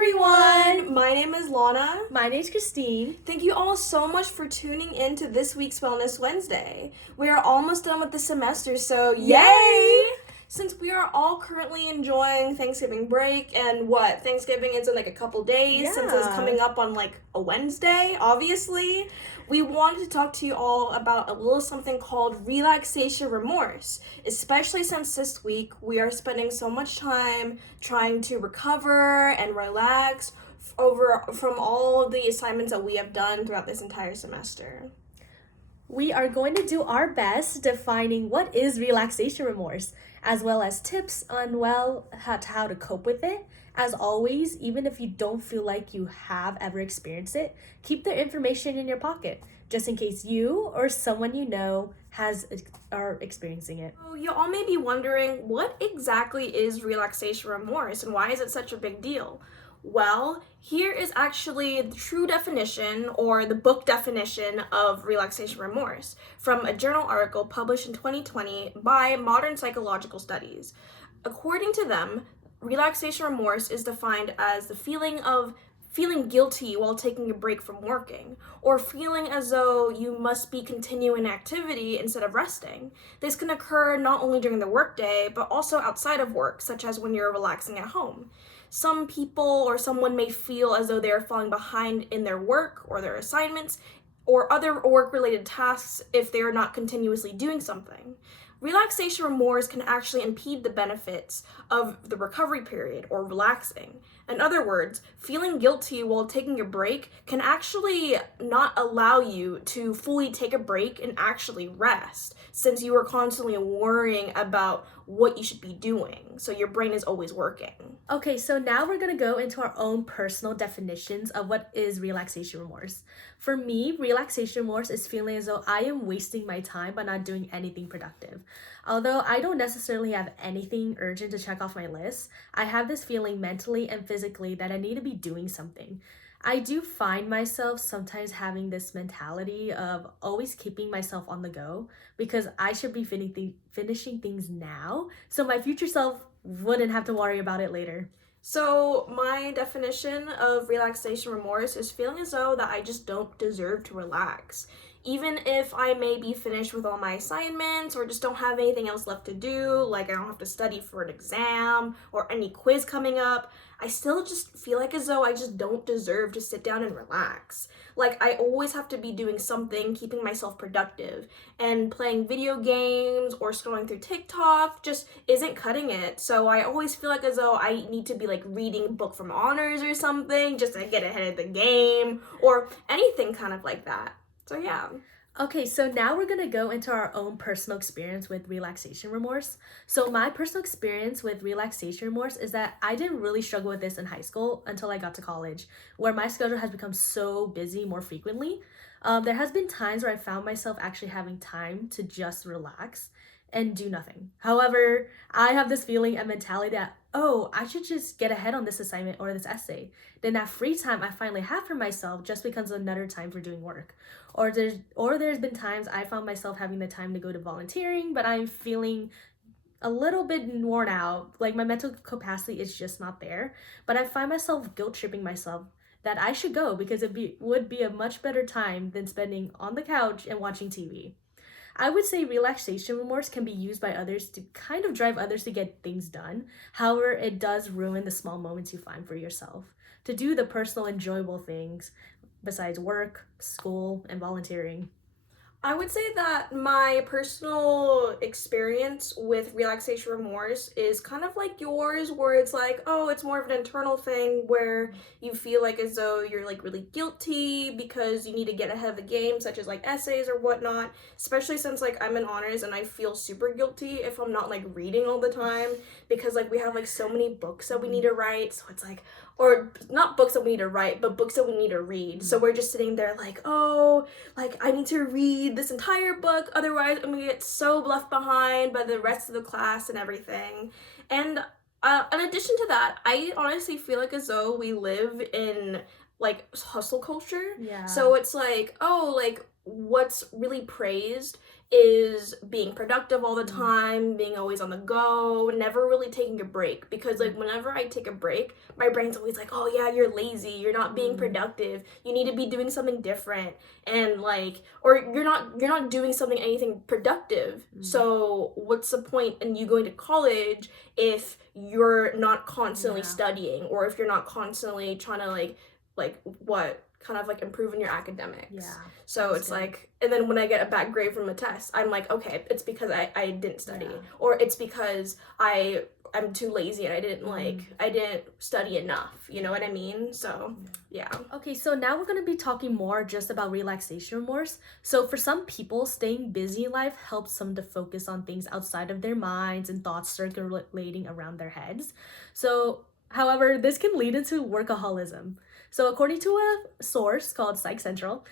everyone! My name is Lana. My name's Christine. Thank you all so much for tuning in to this week's Wellness Wednesday. We are almost done with the semester, so yay! Since we are all currently enjoying Thanksgiving break, and Thanksgiving is in like a couple days, since it's coming up on like a Wednesday, obviously, we wanted to talk to you all about a little something called Relaxation Remorse, especially since this week we are spending so much time trying to recover and relax from all of the assignments that we have done throughout this entire semester. We are going to do our best defining what is relaxation remorse, as well as tips on, how to cope with it. As always, even if you don't feel like you have ever experienced it, keep the information in your pocket, just in case you or someone you know are experiencing it. So you all may be wondering, what exactly is relaxation remorse and why is it such a big deal? Well, here is actually the true definition, or the book definition, of relaxation remorse from a journal article published in 2020 by Modern Psychological Studies. According to them, relaxation remorse is defined as the feeling of feeling guilty while taking a break from working, or feeling as though you must be continuing activity instead of resting. This can occur not only during the workday, but also outside of work, such as when you're relaxing at home. Some people or someone may feel as though they are falling behind in their work or their assignments or other work-related tasks if they are not continuously doing something. Relaxation remorse can actually impede the benefits of the recovery period or relaxing. In other words, feeling guilty while taking a break can actually not allow you to fully take a break and actually rest, since you are constantly worrying about what you should be doing. So your brain is always working. Okay, so now we're going to go into our own personal definitions of what is relaxation remorse. For me, relaxation remorse is feeling as though I am wasting my time by not doing anything productive. Although I don't necessarily have anything urgent to check off my list, I have this feeling mentally and physically that I need to be doing something. I do find myself sometimes having this mentality of always keeping myself on the go because I should be finishing things now so my future self wouldn't have to worry about it later. So my definition of relaxation remorse is feeling as though that I just don't deserve to relax. Even if I may be finished with all my assignments or just don't have anything else left to do, like I don't have to study for an exam or any quiz coming up, I still just feel like as though I just don't deserve to sit down and relax. Like I always have to be doing something, keeping myself productive, and playing video games or scrolling through TikTok just isn't cutting it. So I always feel like as though I need to be like reading a book from honors or something just to get ahead of the game or anything kind of like that. So yeah. Okay, so now we're going to go into our own personal experience with relaxation remorse. So my personal experience with relaxation remorse is that I didn't really struggle with this in high school until I got to college, where my schedule has become so busy more frequently. There has been times where I found myself actually having time to just relax and do nothing. However, I have this feeling and mentality that, oh, I should just get ahead on this assignment or this essay. Then that free time I finally have for myself just becomes another time for doing work. Or there's been times I found myself having the time to go to volunteering, but I'm feeling a little bit worn out. Like my mental capacity is just not there. But I find myself guilt tripping myself that I should go because would be a much better time than spending on the couch and watching TV. I would say relaxation remorse can be used by others to kind of drive others to get things done. However, it does ruin the small moments you find for yourself to do the personal, enjoyable things besides work, school, and volunteering. I would say that my personal experience with relaxation remorse is kind of like yours, where it's like, oh, it's more of an internal thing where you feel like as though you're like really guilty because you need to get ahead of the game, such as like essays or whatnot, especially since like I'm in honors and I feel super guilty if I'm not like reading all the time because like we have like so many books that we need to write, so it's like, or not books that we need to write, but books that we need to read. So we're just sitting there like, oh, like I need to read this entire book, otherwise I'm gonna get so left behind by the rest of the class and everything. And in addition to that, I honestly feel like as though we live in like hustle culture. Yeah. So it's like, oh, like what's really praised is being productive all the time, being always on the go, never really taking a break. Because like whenever I take a break, my brain's always like, oh yeah, you're lazy, you're not being productive, you need to be doing something different, and like, or you're not doing something anything productive. So what's the point in you going to college if you're not constantly studying, or if you're not constantly trying to like what kind of like improve in your academics. Yeah. So it's like, and then when I get a bad grade from a test, I'm like, okay, it's because I didn't study, Yeah. or it's because I'm too lazy and I didn't study enough. You know what I mean? So yeah. Okay, so now we're going to be talking more just about relaxation remorse. So for some people, staying busy in life helps them to focus on things outside of their minds and thoughts circulating around their heads. So, however, this can lead into workaholism. So according to a source called Psych Central,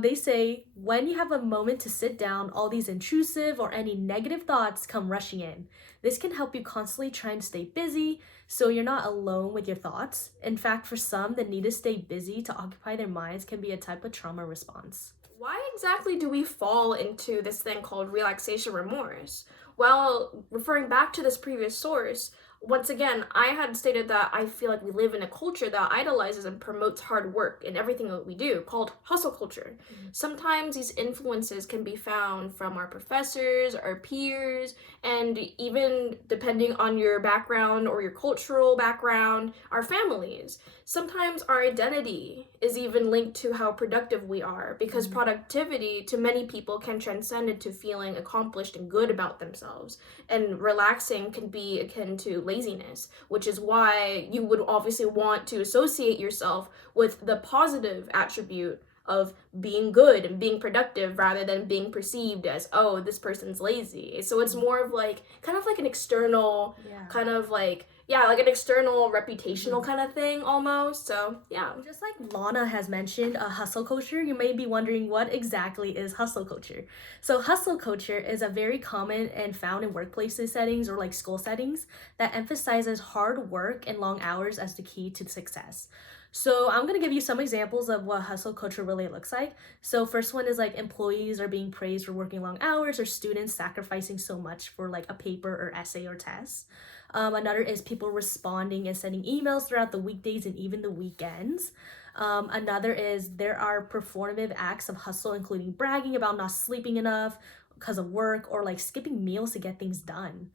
they say when you have a moment to sit down, all these intrusive or any negative thoughts come rushing in. This can help you constantly try and stay busy, so you're not alone with your thoughts. In fact, for some, the need to stay busy to occupy their minds can be a type of trauma response. Why exactly do we fall into this thing called relaxation remorse? Well, referring back to this previous source, once again, I had stated that I feel like we live in a culture that idolizes and promotes hard work in everything that we do, called hustle culture. Sometimes these influences can be found from our professors, our peers, and even depending on your background or your cultural background, our families. Sometimes our identity is even linked to how productive we are, because productivity to many people can transcend into feeling accomplished and good about themselves. And relaxing can be akin to laziness, which is why you would obviously want to associate yourself with the positive attribute of being good and being productive rather than being perceived as, oh, this person's lazy. So it's more of like kind of like an external kind of like like an external reputational kind of thing almost. So yeah. Just like Lana has mentioned, a hustle culture, you may be wondering what exactly is hustle culture. So hustle culture is a very common and found in workplaces settings or like school settings that emphasizes hard work and long hours as the key to success. So I'm gonna give you some examples of what hustle culture really looks like. So first one is like employees are being praised for working long hours, or students sacrificing so much for like a paper or essay or test. Another is people responding and sending emails throughout the weekdays and even the weekends. Another is there are performative acts of hustle, including bragging about not sleeping enough because of work, or like skipping meals to get things done.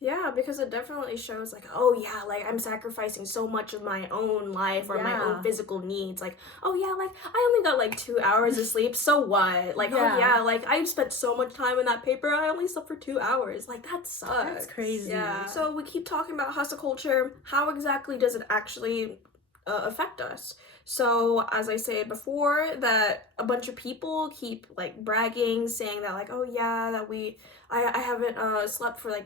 Yeah, because it definitely shows like, oh yeah, like I'm sacrificing so much of my own life or my own physical needs. Like, oh yeah, like I only got like 2 hours of sleep, so what? Like, oh yeah, like I've spent so much time in that paper, I only slept for 2 hours. Like that sucks. That's crazy. Yeah. So we keep talking about hustle culture. How exactly does it actually affect us? So as I said before, that a bunch of people keep like bragging, saying that like, oh yeah, that I haven't slept for like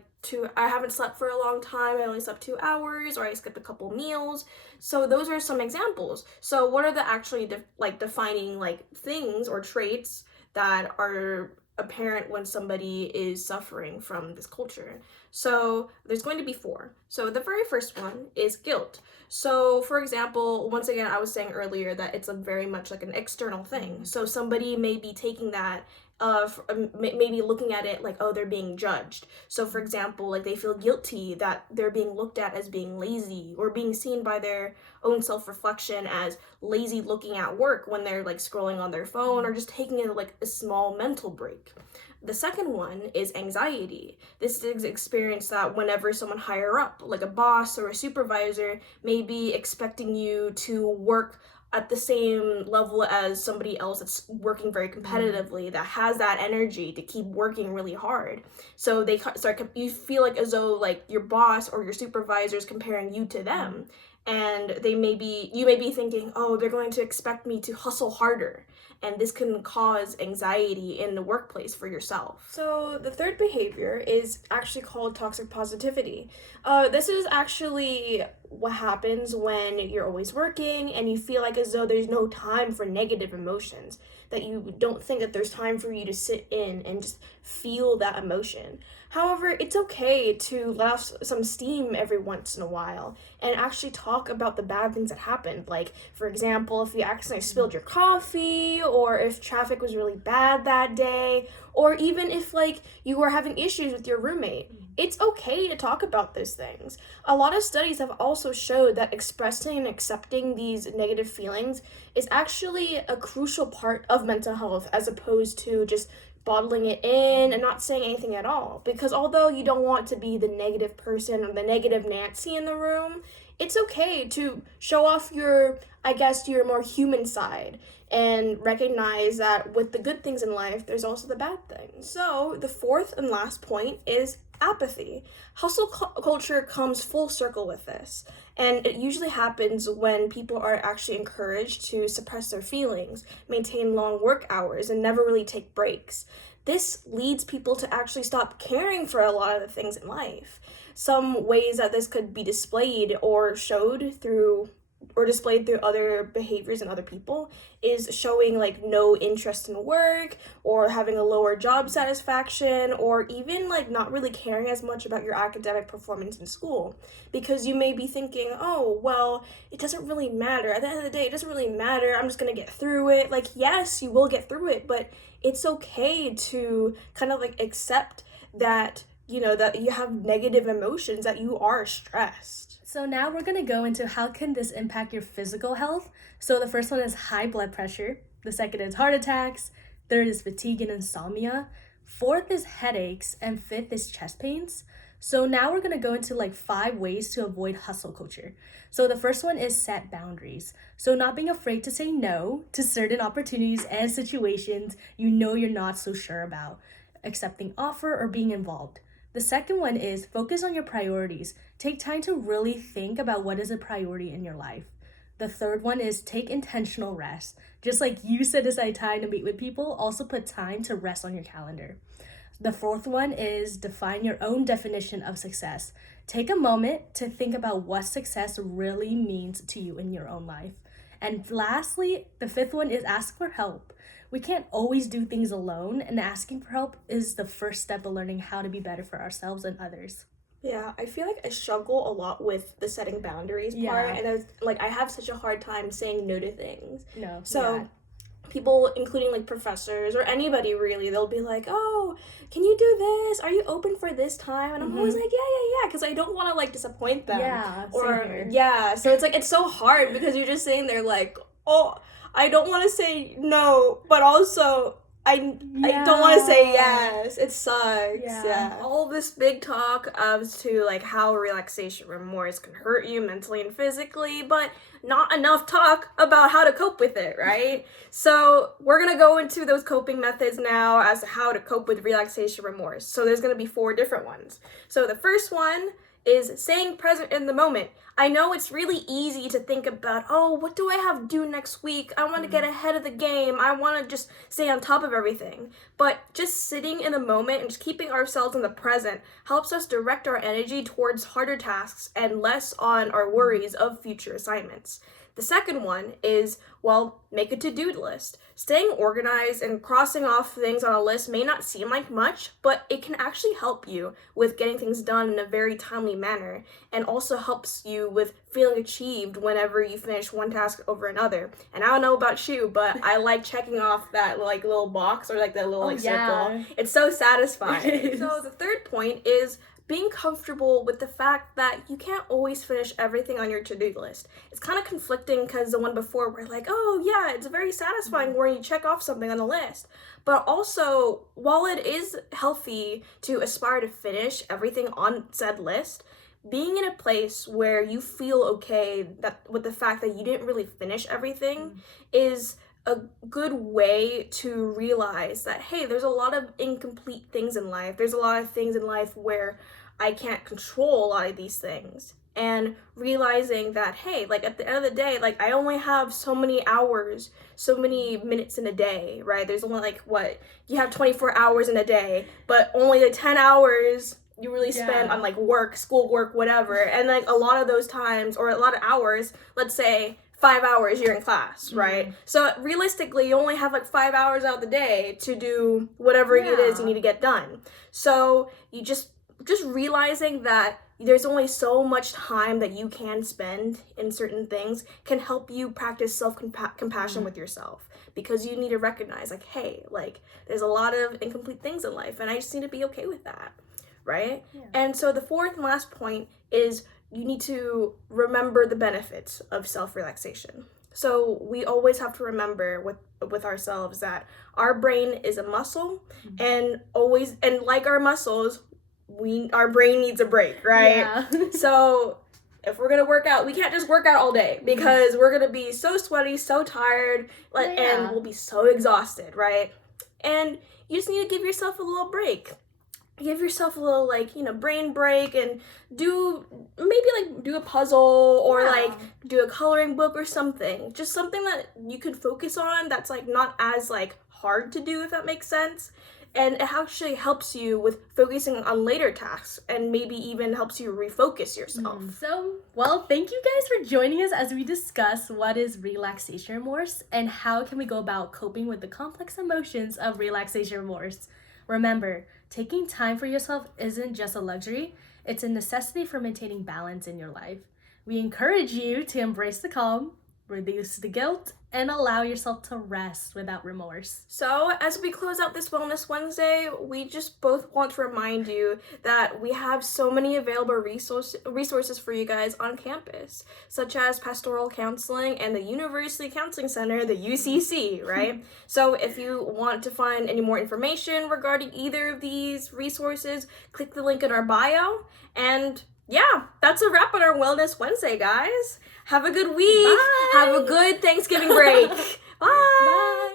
I haven't slept for a long time, I only slept 2 hours, or I skipped a couple meals. So those are some examples. So what are the actually defining like things or traits that are apparent when somebody is suffering from this culture? So there's going to be 4. So the very first one is guilt. So for example, once again, I was saying earlier that it's a very much like an external thing. So somebody may be taking that maybe looking at it like, oh, they're being judged. So for example, like they feel guilty that they're being looked at as being lazy, or being seen by their own self-reflection as lazy looking at work when they're like scrolling on their phone, or just taking it like a small mental break. The second one is anxiety. This is experience that whenever someone higher up, like a boss or a supervisor, may be expecting you to work at the same level as somebody else that's working very competitively, that has that energy to keep working really hard. So they start, you feel like as though like your boss or your supervisor is comparing you to them. And you may be thinking, oh, they're going to expect me to hustle harder. And this can cause anxiety in the workplace for yourself. So the third behavior is actually called toxic positivity. This is actually what happens when you're always working and you feel like as though there's no time for negative emotions, that you don't think that there's time for you to sit in and just feel that emotion. However, it's okay to let off some steam every once in a while and actually talk about the bad things that happened. Like, for example, if you accidentally spilled your coffee, or if traffic was really bad that day, or even if, like, you were having issues with your roommate. It's okay to talk about those things. A lot of studies have also showed that expressing and accepting these negative feelings is actually a crucial part of mental health, as opposed to just bottling it in and not saying anything at all. Because although you don't want to be the negative person or the negative Nancy in the room, it's okay to show off your, I guess, your more human side and recognize that with the good things in life, there's also the bad things. So, the fourth and last point is apathy. Hustle culture comes full circle with this, and it usually happens when people are actually encouraged to suppress their feelings, maintain long work hours, and never really take breaks. This leads people to actually stop caring for a lot of the things in life. Some ways that this could be displayed or showed through or displayed through other behaviors in other people is showing like no interest in work, or having a lower job satisfaction, or even like not really caring as much about your academic performance in school, because you may be thinking, oh well, it doesn't really matter, at the end of the day it doesn't really matter, I'm just gonna get through it. Like, yes, you will get through it, but it's okay to kind of like accept that, you know, that you have negative emotions, that you are stressed. So now we're going to go into how can this impact your physical health. So the first one is high blood pressure. The second is heart attacks. Third is fatigue and insomnia. Fourth is headaches. And fifth is chest pains. So now we're going to go into like 5 ways to avoid hustle culture. So the first one is set boundaries. So not being afraid to say no to certain opportunities and situations you know you're not so sure about, accepting offer or being involved. The second one is focus on your priorities. Take time to really think about what is a priority in your life. The third one is take intentional rest. Just like you set aside time to meet with people, also put time to rest on your calendar. The fourth one is define your own definition of success. Take a moment to think about what success really means to you in your own life. And lastly, the fifth one is ask for help. We can't always do things alone, and asking for help is the first step of learning how to be better for ourselves and others. Yeah, I feel like I struggle a lot with the setting boundaries part, and I have such a hard time saying no to things. No. So Yeah. people, including like professors or anybody really, they'll be like, oh, can you do this? Are you open for this time? And I'm always like, yeah, because I don't want to like disappoint them. Yeah, same Or here. yeah, so it's like it's so hard because you're just saying they're like, oh, I don't want to say no, but also I don't want to say yes. It sucks. Yeah. All this big talk as to like how relaxation remorse can hurt you mentally and physically, but not enough talk about how to cope with it, right? So we're gonna go into those coping methods now as to how to cope with relaxation remorse. So there's gonna be 4 different ones. So the first one is staying present in the moment. I know it's really easy to think about, oh, what do I have to do next week? I want to get ahead of the game. I want to just stay on top of everything. But just sitting in the moment and just keeping ourselves in the present helps us direct our energy towards harder tasks and less on our worries of future assignments. The second one is, well, make a to-do list. Staying organized and crossing off things on a list may not seem like much, but it can actually help you with getting things done in a very timely manner, and also helps you with feeling achieved whenever you finish one task over another. And I don't know about you, but I like checking off that like little box or like that little circle. It's so satisfying. So the third point is being comfortable with the fact that you can't always finish everything on your to-do list. It's kind of conflicting because the one before we're like, oh yeah, it's very satisfying where you check off something on the list. But also, while it is healthy to aspire to finish everything on said list, being in a place where you feel okay that with the fact that you didn't really finish everything is a good way to realize that, hey, there's a lot of incomplete things in life. There's a lot of things in life where I can't control a lot of these things. And realizing that, hey, like at the end of the day, like I only have so many hours, so many minutes in a day, right? There's only like you have 24 hours in a day, but only the 10 hours you really spend Yeah. on like work, schoolwork, whatever. And like a lot of those times or a lot of hours, let's say 5 hours you're in class, right? So realistically, you only have like 5 hours out of the day to do whatever it is you need to get done. So you just realizing that there's only so much time that you can spend in certain things can help you practice self-compassion with yourself, because you need to recognize like, hey, like there's a lot of incomplete things in life and I just need to be okay with that, right? Yeah. And so the fourth and last point is you need to remember the benefits of self-relaxation. So we always have to remember with ourselves that our brain is a muscle, and like our muscles, our brain needs a break, right? Yeah. So if we're gonna work out, we can't just work out all day, because we're gonna be so sweaty, so tired, and we'll be so exhausted, right? And you just need to give yourself a little break. Give yourself a little brain break, and do a puzzle, or like do a coloring book or something. Just something that you can focus on that's like not as like hard to do, if that makes sense. And it actually helps you with focusing on later tasks, and maybe even helps you refocus yourself. So, well, thank you guys for joining us as we discuss what is relaxation remorse and how can we go about coping with the complex emotions of relaxation remorse. Remember, taking time for yourself isn't just a luxury, it's a necessity for maintaining balance in your life. We encourage you to embrace the calm, reduce the guilt, and allow yourself to rest without remorse. So, as we close out this Wellness Wednesday, we just both want to remind you that we have so many available resources for you guys on campus, such as pastoral counseling and the University Counseling Center, the UCC, right? So, if you want to find any more information regarding either of these resources, click the link in our bio. And yeah, that's a wrap on our Wellness Wednesday, guys. Have a good week. Bye. Have a good Thanksgiving break. Bye. Bye.